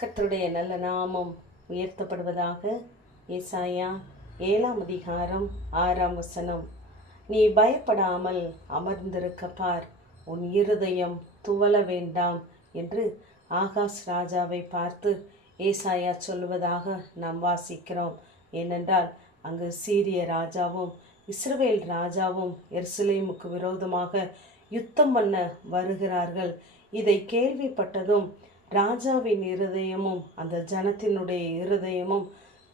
கர்த்தருடைய நல்ல நாமம் உயர்த்தப்படுவதாக. ஏசாயா 7ஆம் அதிகாரம் 6ஆம் வசனம். நீ பயப்படாமல் அமர்ந்திருக்க பார், உன் இருதயம் துவள வேண்டாம் என்று ஆகாஸ் ராஜாவை பார்த்து ஏசாயா சொல்லுவதாக நாம் வாசிக்கிறோம். ஏனென்றால் அங்கு சீரிய ராஜாவும் இஸ்ரவேல் ராஜாவும் எருசலேமுக்கு விரோதமாக யுத்தம் பண்ண வருகிறார்கள். இதை கேள்விப்பட்டதும் ராஜாவின் இருதயமும் அந்த ஜனத்தினுடைய இருதயமும்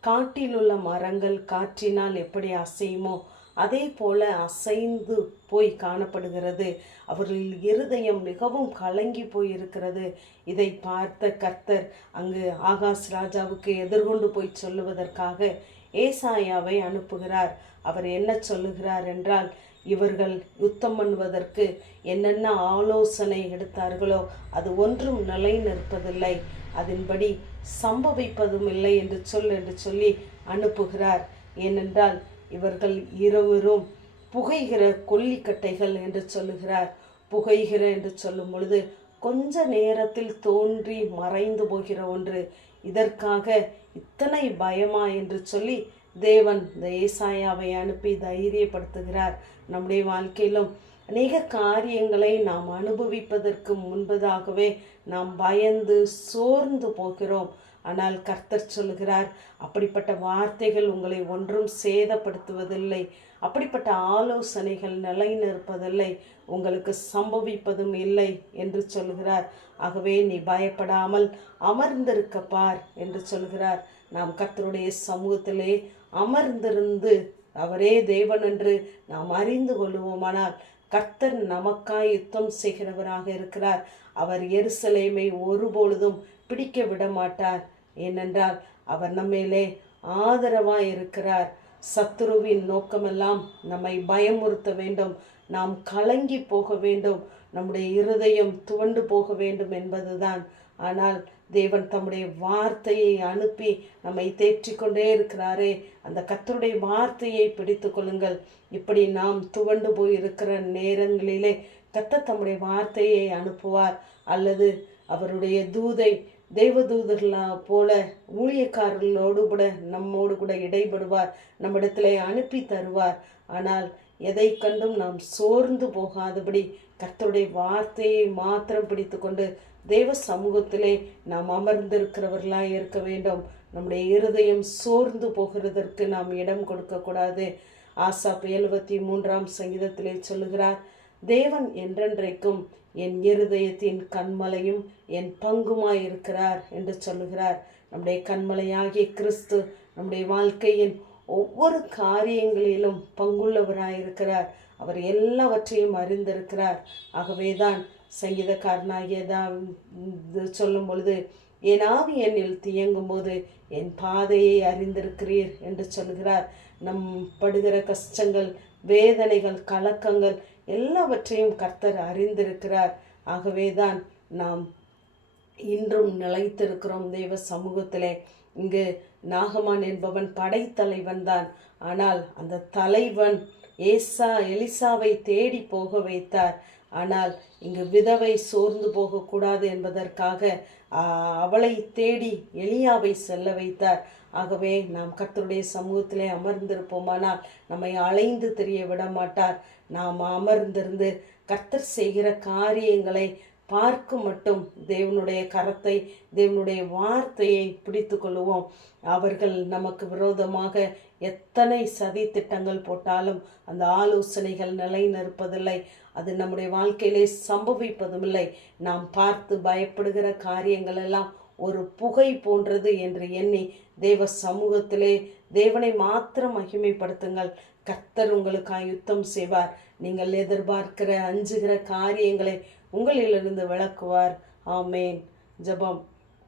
காட்டிலுள்ள மரங்கள் காற்றினால் எப்படி அசையுமோ அதே போல அசைந்து போய் காணப்படுகிறது. அவர்கள் இருதயம் மிகவும் கலங்கி போயிருக்கிறது. இதை பார்த்த கர்த்தர் அங்கு ஆகாஸ் ராஜாவுக்கு எதிர்கொண்டு போய் சொல்லுவதற்காக ஏசாயாவை அனுப்புகிறார். அவர் என்ன சொல்லுகிறார் என்றால், இவர்கள் யுத்தம் பண்ணுவதற்கு என்னென்ன ஆலோசனை எடுத்தார்களோ அது ஒன்றும் நிலை நிற்பதில்லை, அதன்படி சம்பவிப்பதும் இல்லை என்று சொல்லி அனுப்புகிறார். ஏனென்றால் இவர்கள் இருவரும் புகைகிற கொல்லிக்கட்டைகள் என்று சொல்லுகிறார். புகைகிற என்று சொல்லும் பொழுது கொஞ்ச நேரத்தில் தோன்றி மறைந்து போகிற ஒன்று. இதற்காக இத்தனை பயமா என்று சொல்லி தேவன் இந்த ஏசாயாவை அனுப்பி தைரியப்படுத்துகிறார். நம்முடைய வாழ்க்கையிலும் அநேக காரியங்களை நாம் அனுபவிப்பதற்கு முன்பதாகவே நாம் பயந்து சோர்ந்து போகிறோம். ஆனால் கர்த்தர் சொல்லுகிறார், அப்படிப்பட்ட வார்த்தைகள் உங்களை ஒன்றும் சேதப்படுத்துவதில்லை, அப்படிப்பட்ட ஆலோசனைகள் நிலை நிற்பதில்லை, உங்களுக்கு சம்பவிப்பதும் இல்லை என்று சொல்கிறார். ஆகவே நீ பயப்படாமல் அமர்ந்திருக்க பார் என்று சொல்கிறார். நாம் கர்த்தருடைய சமூகத்திலே அமர்ந்திருந்து அவரே தேவன் என்று நாம் அறிந்து கொள்வோமானால் கர்த்தர் நமக்காய் யுத்தம் செய்கிறவராக இருக்கிறார். அவர் எருசலேமை ஒருபொழுதும் பிடிக்க விட மாட்டார். ஏனென்றால் அவர் நம்மேலே ஆதரவாய் இருக்கிறார். சத்துருவின் நோக்கமெல்லாம் நம்மை பயமுறுத்த வேண்டும், நாம் கலங்கி போக வேண்டும், நம்முடைய இருதயம் துவண்டு போக வேண்டும் என்பதுதான். ஆனால் தேவன் தம்முடைய வார்த்தையை அனுப்பி நம்மை தேற்றிக்கொண்டே இருக்கிறாரே, அந்த கர்த்தருடைய வார்த்தையை பிடித்து கொள்ளுங்கள். இப்படி நாம் துவண்டு போய் இருக்கிற நேரங்களிலே கர்த்தர் தம்முடைய வார்த்தையை அனுப்புவார். அல்லது அவருடைய தூதை தெய்வதூதர்களா போல ஊழியக்காரர்களோடு கூட நம்மோடு கூட இடைபடுவார், நம்மிடத்திலே அனுப்பி தருவார். ஆனால் எதை கண்டும் நாம் சோர்ந்து போகாதபடி கர்த்தருடைய வார்த்தையை மாத்திரம் பிடித்து கொண்டு தேவ சமூகத்திலே நாம் அமர்ந்திருக்கிறவர்களாய் இருக்க வேண்டும். நம்முடைய இருதயம் சோர்ந்து போகிறதற்கு நாம் இடம் கொடுக்கக்கூடாது. ஆசாப் 73ஆம் சங்கீதத்திலே சொல்லுகிறார், தேவன் என்றென்றைக்கும் என் இருதயத்தின் கண்மலையும் என் பங்குமாய் இருக்கிறார் என்று சொல்லுகிறார். நம்முடைய கண்மலையாகிய கிறிஸ்து நம்முடைய வாழ்க்கையின் ஒவ்வொரு காரியங்களிலும் பங்குள்ளவராயிருக்கிறார். அவர் எல்லாவற்றையும் அறிந்திருக்கிறார். ஆகவேதான் சங்கீதக்காரனாகிய சொல்லும் பொழுது, என் ஆவி என்னில் தியங்கும் போது என் பாதையை அறிந்திருக்கிறீர் என்று சொல்கிறார். நம் படுகிற கஷ்டங்கள், வேதனைகள், கலக்கங்கள் எல்லாவற்றையும் கர்த்தர் அறிந்திருக்கிறார். ஆகவேதான் நாம் இன்றும் நிலைத்திருக்கிறோம் தேவ சமூகத்திலே. இங்கு நாகமான் என்பவன் படைத்தலைவன் தான். ஆனால் அந்த தலைவன் எலிசாவை தேடி போக வைத்தார். ஆனால் இங்கு விதவை சோர்ந்து போகக்கூடாது என்பதற்காக அவளை தேடி எலியாவை செல்ல வைத்தார். ஆகவே நாம் கர்த்தருடைய சமூகத்திலே அமர்ந்திருப்போமானால் நம்மை அலைந்து தெரிய விட மாட்டார். நாம் அமர்ந்திருந்து கர்த்தர் செய்கிற காரியங்களை பார்க்க மட்டும் தேவனுடைய கரத்தை, தேவனுடைய வார்த்தையை பிடித்து கொள்ளுவோம். அவர்கள் நமக்கு விரோதமாக எத்தனை சதி திட்டங்கள் போட்டாலும் அந்த ஆலோசனைகள் நிலை நிற்பதில்லை, அது நம்முடைய வாழ்க்கையிலே சம்பவிப்பதும் இல்லை. நாம் பார்த்து பயப்படுகிற காரியங்கள் எல்லாம் ஒரு புகை போன்றது என்று எண்ணி தேவ சமூகத்திலே தேவனை மாத்திரம் மகிமைப்படுத்துங்கள். கர்த்தர் உங்களுக்காக யுத்தம் செய்வார். நீங்கள் எதிர்பார்க்கிற அஞ்சுகிற காரியங்களை உங்களிலிருந்து விளக்குவார். ஆமேன். ஜெபம்.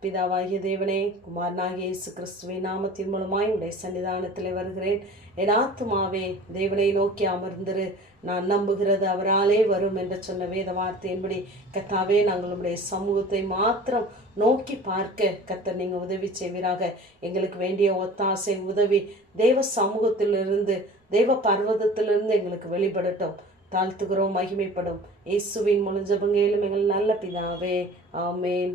பிதாவாகிய தேவனே, குமாரனாகிய இயேசு கிறிஸ்துவின் நாமத்தின் மூலமாய் உடைய சன்னிதானத்தில் வருகிறேன். என் ஆத்துமாவே தேவனை நோக்கி அமர்ந்திரு, நான் நம்புகிறது அவராலே வரும் என்று சொன்ன வேத வார்த்தையின்படி கர்த்தாவே, நாங்கள் உடைய சமூகத்தை மாத்திரம் நோக்கி பார்க்க கர்த்தர் நீங்கள் உதவி செய்வீராக. எங்களுக்கு வேண்டிய ஒத்தாசை, உதவி தேவ சமூகத்திலிருந்து, தேவ பர்வதத்திலிருந்து எங்களுக்கு வெளிப்படட்டும். தாழ்த்துகிறோம், மகிமைப்படும். இயேசுவின் மூலம் ஜெபங்களும் எங்கள் நல்ல பிதாவே. ஆமேன்.